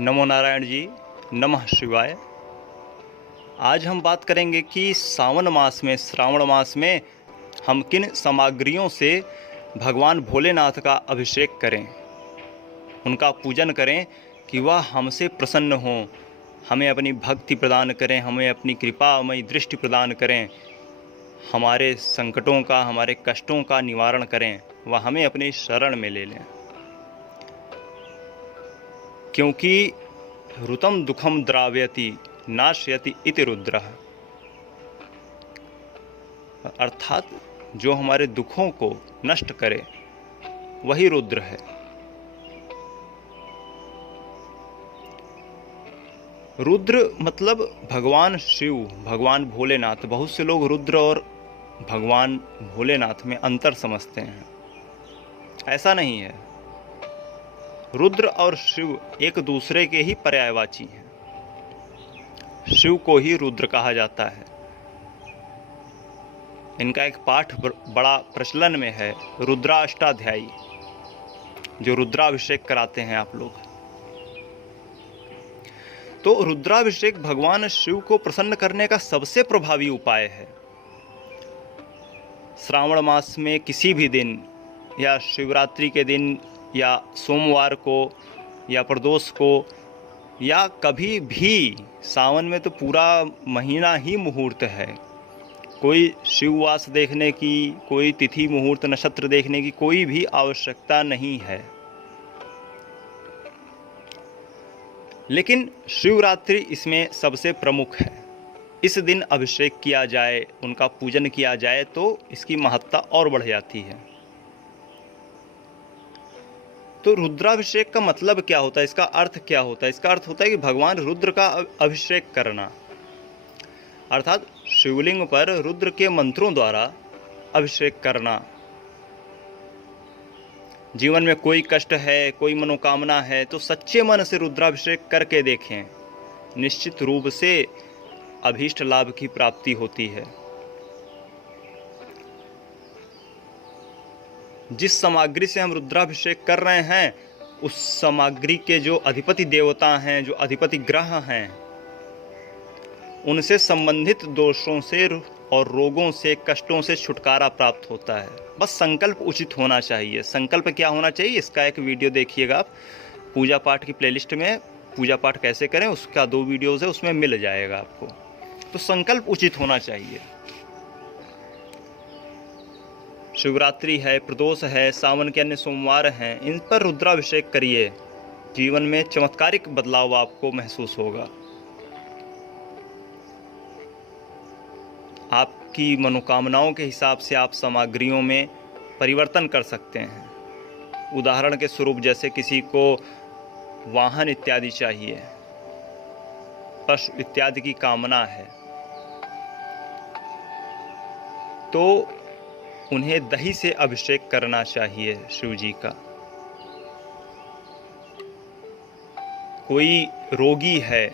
नमो नारायण जी। नमः शिवाय। आज हम बात करेंगे कि सावन मास में, श्रावण मास में हम किन सामग्रियों से भगवान भोलेनाथ का अभिषेक करें, उनका पूजन करें कि वह हमसे प्रसन्न हों, हमें अपनी भक्ति प्रदान करें, हमें अपनी कृपामयी दृष्टि प्रदान करें, हमारे संकटों का, हमारे कष्टों का निवारण करें, वह हमें अपनी शरण में ले लें। क्योंकि ऋतं दुखम द्रावयति नाशयति इति रुद्रः, अर्थात जो हमारे दुखों को नष्ट करे वही रुद्र है। रुद्र मतलब भगवान शिव, भगवान भोलेनाथ। बहुत से लोग रुद्र और भगवान भोलेनाथ में अंतर समझते हैं, ऐसा नहीं है। रुद्र और शिव एक दूसरे के ही पर्यायवाची हैं। शिव को ही रुद्र कहा जाता है। इनका एक पाठ बड़ा प्रचलन में है, रुद्राष्टाध्यायी, जो रुद्राभिषेक कराते हैं आप लोग। तो रुद्राभिषेक भगवान शिव को प्रसन्न करने का सबसे प्रभावी उपाय है। श्रावण मास में किसी भी दिन, या शिवरात्रि के दिन, या सोमवार को, या प्रदोष को, या कभी भी, सावन में तो पूरा महीना ही मुहूर्त है। कोई शिववास देखने की, कोई तिथि मुहूर्त नक्षत्र देखने की कोई भी आवश्यकता नहीं है। लेकिन शिवरात्रि इसमें सबसे प्रमुख है। इस दिन अभिषेक किया जाए, उनका पूजन किया जाए तो इसकी महत्ता और बढ़ जाती है। तो रुद्राभिषेक का मतलब क्या होता है, इसका अर्थ क्या होता है? इसका अर्थ होता है कि भगवान रुद्र का अभिषेक करना, अर्थात शिवलिंग पर रुद्र के मंत्रों द्वारा अभिषेक करना। जीवन में कोई कष्ट है, कोई मनोकामना है, तो सच्चे मन से रुद्राभिषेक करके देखें, निश्चित रूप से अभीष्ट लाभ की प्राप्ति होती है। जिस सामग्री से हम रुद्राभिषेक कर रहे हैं, उस सामग्री के जो अधिपति देवता हैं, जो अधिपति ग्रह हैं, उनसे संबंधित दोषों से और रोगों से, कष्टों से छुटकारा प्राप्त होता है। बस संकल्प उचित होना चाहिए। संकल्प क्या होना चाहिए, इसका एक वीडियो देखिएगा आप। पूजा पाठ की प्लेलिस्ट में पूजा पाठ कैसे करें उसका 2 वीडियोज़ है, उसमें मिल जाएगा आपको। तो संकल्प उचित होना चाहिए। शिवरात्रि है, प्रदोष है, सावन के अन्य सोमवार हैं, इन पर रुद्राभिषेक करिए। जीवन में चमत्कारिक बदलाव आपको महसूस होगा। आपकी मनोकामनाओं के हिसाब से आप सामग्रियों में परिवर्तन कर सकते हैं। उदाहरण के स्वरूप, जैसे किसी को वाहन इत्यादि चाहिए, पशु इत्यादि की कामना है, तो उन्हें दही से अभिषेक करना चाहिए शिव जी का। कोई रोगी है,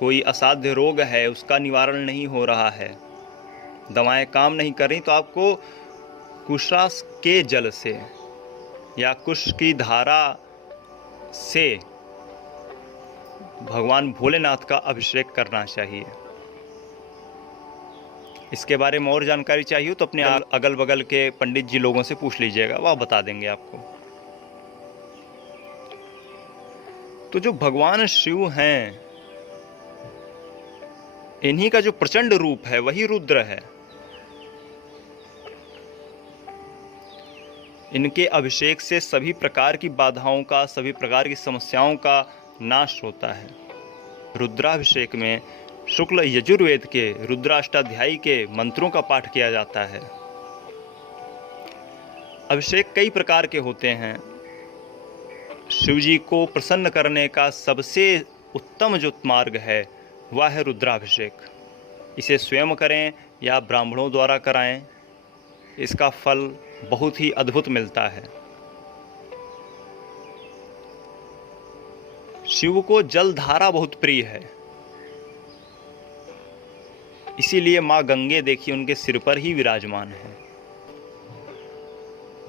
कोई असाध्य रोग है, उसका निवारण नहीं हो रहा है, दवाएं काम नहीं कर रही, तो आपको कुशा के जल से या कुश की धारा से भगवान भोलेनाथ का अभिषेक करना चाहिए। इसके बारे में और जानकारी चाहिए तो अपने अगल बगल के पंडित जी लोगों से पूछ लीजिएगा, वह बता देंगे आपको। तो जो भगवान शिव हैं, इन्हीं का जो प्रचंड रूप है वही रुद्र है। इनके अभिषेक से सभी प्रकार की बाधाओं का, सभी प्रकार की समस्याओं का नाश होता है। रुद्राभिषेक में शुक्ल यजुर्वेद के रुद्राष्टाध्यायी के मंत्रों का पाठ किया जाता है। अभिषेक कई प्रकार के होते हैं। शिव जी को प्रसन्न करने का सबसे उत्तम जो मार्ग है वह है रुद्राभिषेक। इसे स्वयं करें या ब्राह्मणों द्वारा कराएं, इसका फल बहुत ही अद्भुत मिलता है। शिव को जलधारा बहुत प्रिय है, इसीलिए माँ गंगे देखिए उनके सिर पर ही विराजमान है।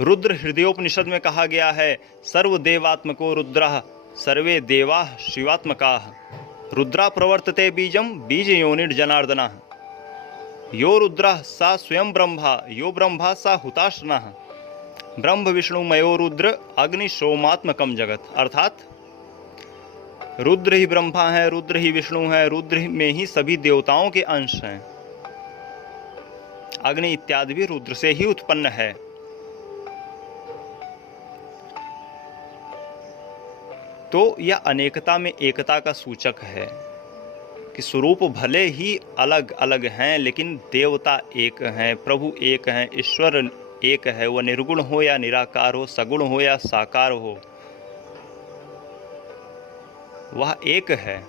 रुद्र हृदयोपनिषद में कहा गया है, सर्वदेवात्मको रुद्रः सर्वे देवाः शिवात्मकाः रुद्रा प्रवर्तते बीजं बीजयोनिर्जनार्दनः यो रुद्रः सा स्वयं ब्रह्मा यो ब्रह्मा सा हुताशनः ब्रह्म विष्णु मयो रुद्र अग्नि सोमात्मकम जगत। अर्थात रुद्र ही ब्रह्मा है, रुद्र ही विष्णु है, रुद्र में ही सभी देवताओं के अंश हैं। अग्नि इत्यादि भी रुद्र से ही उत्पन्न है। तो यह अनेकता में एकता का सूचक है कि स्वरूप भले ही अलग अलग हैं लेकिन देवता एक हैं, प्रभु एक हैं, ईश्वर एक है। वह निर्गुण हो या निराकार हो, सगुण हो या साकार हो, वह एक है।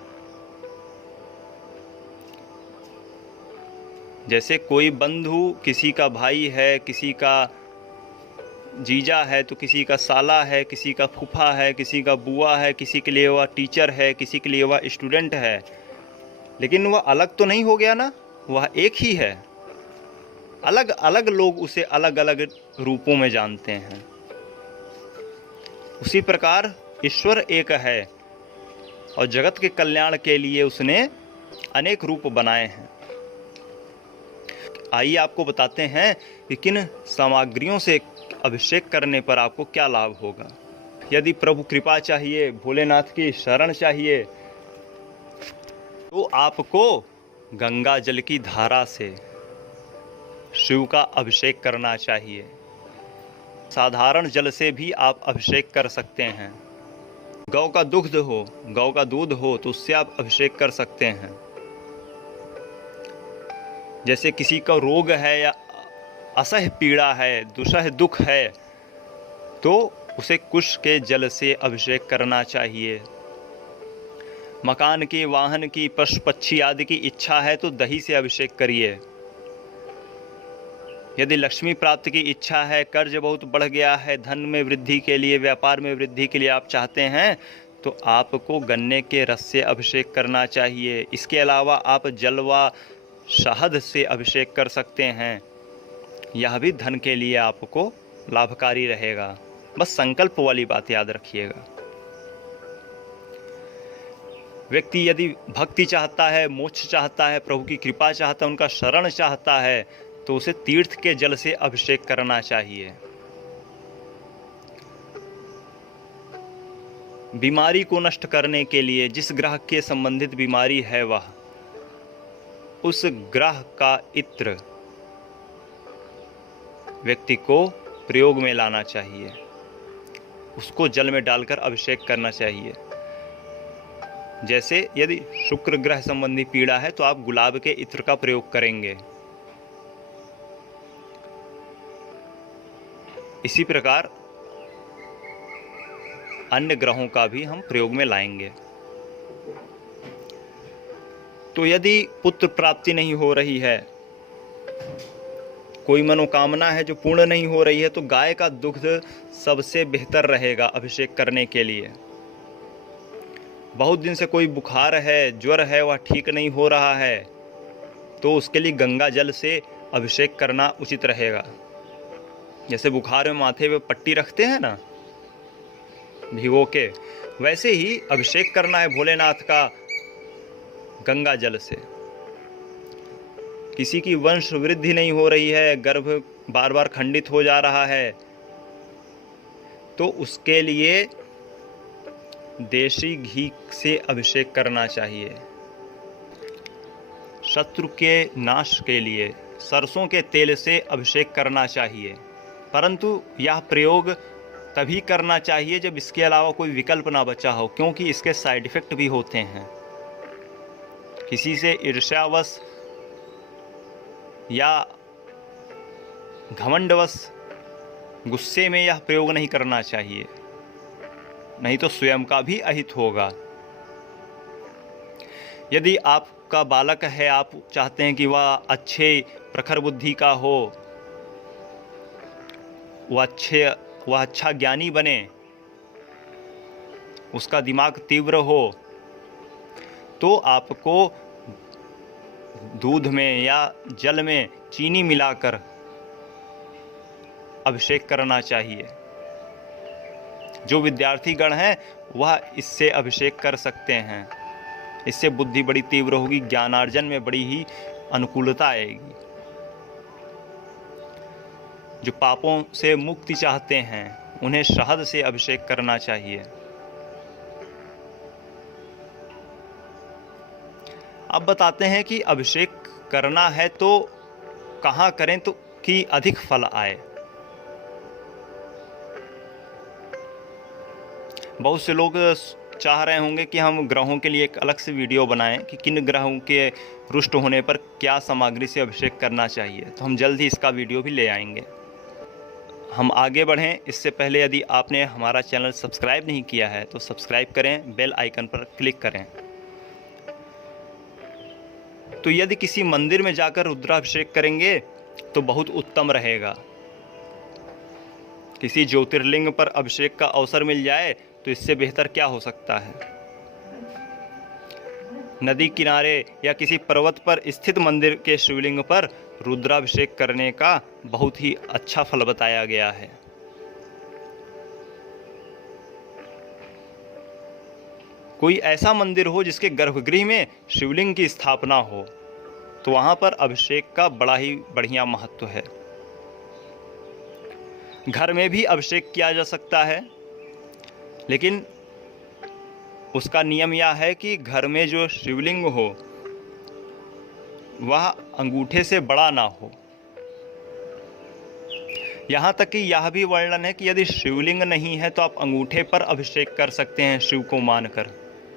जैसे कोई बंधु किसी का भाई है, किसी का जीजा है, तो किसी का साला है, किसी का फूफा है, किसी का बुआ है, किसी के लिए वह टीचर है, किसी के लिए वह स्टूडेंट है, लेकिन वह अलग तो नहीं हो गया ना, वह एक ही है। अलग अलग लोग उसे अलग अलग रूपों में जानते हैं। उसी प्रकार ईश्वर एक है और जगत के कल्याण के लिए उसने अनेक रूप बनाए हैं। आइए आपको बताते हैं कि किन सामग्रियों से अभिषेक करने पर आपको क्या लाभ होगा। यदि प्रभु कृपा चाहिए, भोलेनाथ की शरण चाहिए, तो आपको गंगा जल की धारा से शिव का अभिषेक करना चाहिए। साधारण जल से भी आप अभिषेक कर सकते हैं। गौ का दुग्ध हो, गौ का दूध हो तो उससे आप अभिषेक कर सकते हैं। जैसे किसी का रोग है या असह्य पीड़ा है, दुसह दुख है, तो उसे कुश के जल से अभिषेक करना चाहिए। मकान की, वाहन की, पशु पक्षी आदि की इच्छा है तो दही से अभिषेक करिए। यदि लक्ष्मी प्राप्ति की इच्छा है, कर्ज बहुत बढ़ गया है, धन में वृद्धि के लिए, व्यापार में वृद्धि के लिए आप चाहते हैं, तो आपको गन्ने के रस से अभिषेक करना चाहिए। इसके अलावा आप जलवा शहद से अभिषेक कर सकते हैं। यह भी धन के लिए आपको लाभकारी रहेगा। बस संकल्प वाली बात याद रखिएगा। व्यक्ति यदि भक्ति चाहता है, मोक्ष चाहता है, प्रभु की कृपा चाहता है, उनका शरण चाहता है, तो उसे तीर्थ के जल से अभिषेक करना चाहिए। बीमारी को नष्ट करने के लिए, जिस ग्रह के संबंधित बीमारी है वह, उस ग्रह का इत्र व्यक्ति को प्रयोग में लाना चाहिए। उसको जल में डालकर अभिषेक करना चाहिए। जैसे यदि शुक्र ग्रह संबंधी पीड़ा है तो आप गुलाब के इत्र का प्रयोग करेंगे। इसी प्रकार अन्य ग्रहों का भी हम प्रयोग में लाएंगे। तो यदि पुत्र प्राप्ति नहीं हो रही है, कोई मनोकामना है जो पूर्ण नहीं हो रही है, तो गाय का दुग्ध सबसे बेहतर रहेगा अभिषेक करने के लिए। बहुत दिन से कोई बुखार है, ज्वर है, वह ठीक नहीं हो रहा है, तो उसके लिए गंगा जल से अभिषेक करना उचित रहेगा। जैसे बुखार में माथे पे पट्टी रखते हैं ना भिगो के, वैसे ही अभिषेक करना है भोलेनाथ का गंगा जल से। किसी की वंश वृद्धि नहीं हो रही है, गर्भ बार बार खंडित हो जा रहा है, तो उसके लिए देशी घी से अभिषेक करना चाहिए। शत्रु के नाश के लिए सरसों के तेल से अभिषेक करना चाहिए, परंतु यह प्रयोग तभी करना चाहिए जब इसके अलावा कोई विकल्प ना बचा हो, क्योंकि इसके साइड इफ़ेक्ट भी होते हैं। किसी से ईर्ष्यावश या घमंडवश गुस्से में यह प्रयोग नहीं करना चाहिए, नहीं तो स्वयं का भी अहित होगा। यदि आपका बालक है, आप चाहते हैं कि वह अच्छे प्रखर बुद्धि का हो, वह अच्छा ज्ञानी बने, उसका दिमाग तीव्र हो, तो आपको दूध में या जल में चीनी मिलाकर अभिषेक करना चाहिए। जो विद्यार्थीगण हैं वह इससे अभिषेक कर सकते हैं। इससे बुद्धि बड़ी तीव्र होगी, ज्ञानार्जन में बड़ी ही अनुकूलता आएगी। जो पापों से मुक्ति चाहते हैं उन्हें शहद से अभिषेक करना चाहिए। अब बताते हैं कि अभिषेक करना है तो कहाँ करें तो कि अधिक फल आए। बहुत से लोग चाह रहे होंगे कि हम ग्रहों के लिए एक अलग से वीडियो बनाएं कि किन ग्रहों के रुष्ट होने पर क्या सामग्री से अभिषेक करना चाहिए, तो हम जल्द ही इसका वीडियो भी ले आएंगे। हम आगे बढ़ें इससे पहले यदि आपने हमारा चैनल सब्सक्राइब नहीं किया है तो सब्सक्राइब करें, बेल आइकन पर क्लिक करें। तो यदि किसी मंदिर में जाकर रुद्राभिषेक करेंगे तो बहुत उत्तम रहेगा। किसी ज्योतिर्लिंग पर अभिषेक का अवसर मिल जाए तो इससे बेहतर क्या हो सकता है। नदी किनारे या किसी पर्वत पर स्थित मंदिर के शिवलिंग पर रुद्राभिषेक करने का बहुत ही अच्छा फल बताया गया है। कोई ऐसा मंदिर हो जिसके गर्भगृह में शिवलिंग की स्थापना हो तो वहां पर अभिषेक का बड़ा ही बढ़िया महत्व है। घर में भी अभिषेक किया जा सकता है, लेकिन उसका नियम यह है कि घर में जो शिवलिंग हो वह अंगूठे से बड़ा ना हो। यहाँ तक कि यह भी वर्णन है कि यदि शिवलिंग नहीं है तो आप अंगूठे पर अभिषेक कर सकते हैं। शिव को मानकर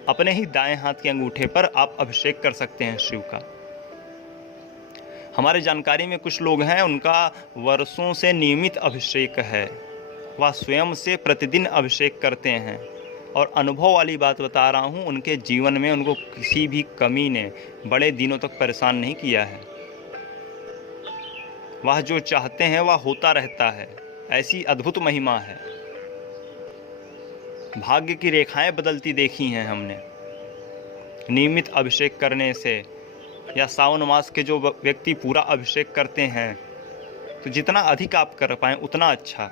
अपने ही दाएं हाथ के अंगूठे पर आप अभिषेक कर सकते हैं शिव का। हमारे जानकारी में कुछ लोग हैं उनका वर्षों से नियमित अभिषेक है, वह स्वयं से प्रतिदिन अभिषेक करते हैं। और अनुभव वाली बात बता रहा हूँ, उनके जीवन में उनको किसी भी कमी ने बड़े दिनों तक परेशान नहीं किया है। वह जो चाहते हैं वह होता रहता है। ऐसी अद्भुत महिमा है। भाग्य की रेखाएं बदलती देखी हैं हमने नियमित अभिषेक करने से। या सावन मास के जो व्यक्ति पूरा अभिषेक करते हैं तो जितना अधिक आप कर पाएँ उतना अच्छा।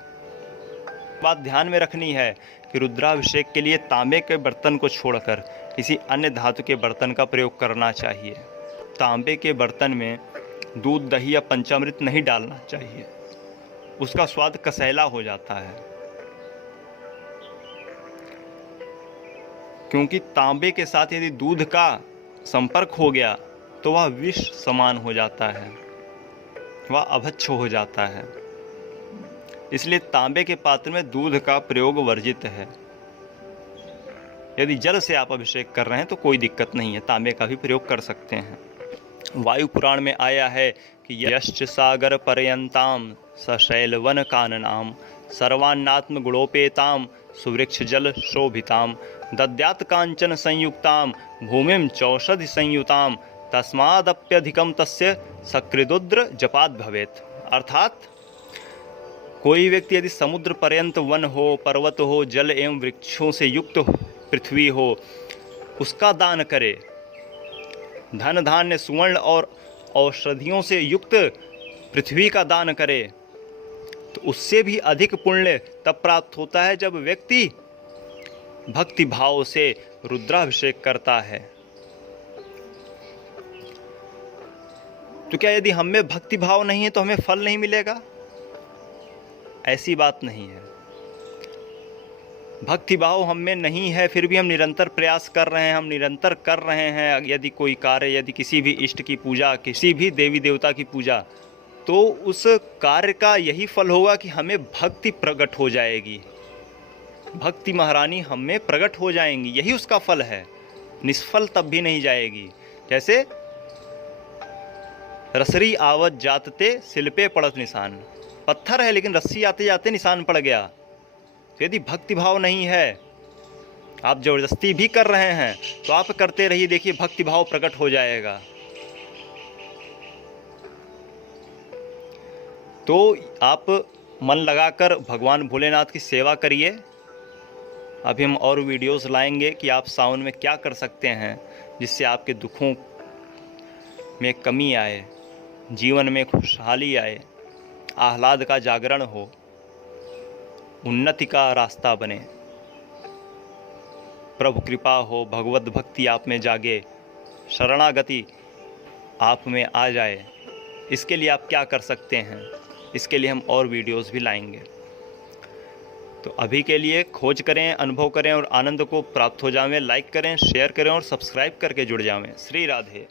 बात ध्यान में रखनी है कि रुद्राभिषेक के लिए तांबे के बर्तन को छोड़कर किसी अन्य धातु के बर्तन का प्रयोग करना चाहिए। तांबे के बर्तन में दूध, दही या पंचामृत नहीं डालना चाहिए, उसका स्वाद कसैला हो जाता है। क्योंकि तांबे के साथ यदि दूध का संपर्क हो गया तो वह विष समान हो जाता है, वह अभक्ष हो जाता है। इसलिए तांबे के पात्र में दूध का प्रयोग वर्जित है। यदि जल से आप अभिषेक कर रहे हैं तो कोई दिक्कत नहीं है, तांबे का भी प्रयोग कर सकते हैं। वायु पुराण में आया है कि यश्च सागर पर्यंताम सशैलवन काननाम सर्वान्नात्म गुणोपेताम सुवृक्ष जल शोभिताम दद्यात कांचन संयुक्ताम भूमिम चौषधि संयुताम तस्मादप्यधिकम तस्य सकृदुद्र जपात भवेत। अर्थात कोई व्यक्ति यदि समुद्र पर्यंत वन हो, पर्वत हो, जल एवं वृक्षों से युक्त पृथ्वी हो, उसका दान करे, धन धान्य सुवर्ण और औषधियों से युक्त पृथ्वी का दान करे, तो उससे भी अधिक पुण्य तब प्राप्त होता है जब व्यक्ति भक्ति भाव से रुद्राभिषेक करता है। तो क्या यदि हम में भक्ति भाव नहीं है तो हमें फल नहीं मिलेगा? ऐसी बात नहीं है। भक्ति भाव हम में नहीं है फिर भी हम निरंतर प्रयास कर रहे हैं, हम निरंतर कर रहे हैं। यदि कोई कार्य, यदि किसी भी इष्ट की पूजा, किसी भी देवी देवता की पूजा, तो उस कार्य का यही फल होगा कि हमें भक्ति प्रकट हो जाएगी, भक्ति महारानी हम में प्रकट हो जाएंगी, यही उसका फल है। निष्फल तब भी नहीं जाएगी। जैसे रसरी आवत जातते शिल्पे पड़त निशान, पत्थर है लेकिन रस्सी आते जाते निशान पड़ गया। तो यदि भक्ति भाव नहीं है, आप जबरदस्ती भी कर रहे हैं तो आप करते रहिए, देखिए भक्ति भाव प्रकट हो जाएगा। तो आप मन लगाकर भगवान भोलेनाथ की सेवा करिए। अभी हम और वीडियोस लाएंगे कि आप सावन में क्या कर सकते हैं जिससे आपके दुखों में कमी आए, जीवन में खुशहाली आए, आह्लाद का जागरण हो, उन्नति का रास्ता बने। प्रभु कृपा हो, भगवत भक्ति आप में जागे, शरणागति आप में आ जाए, इसके लिए आप क्या कर सकते हैं, इसके लिए हम और वीडियोस भी लाएंगे। तो अभी के लिए खोज करें, अनुभव करें और आनंद को प्राप्त हो जाएं। लाइक करें, शेयर करें और सब्सक्राइब करके जुड़ जाएं। श्री राधे।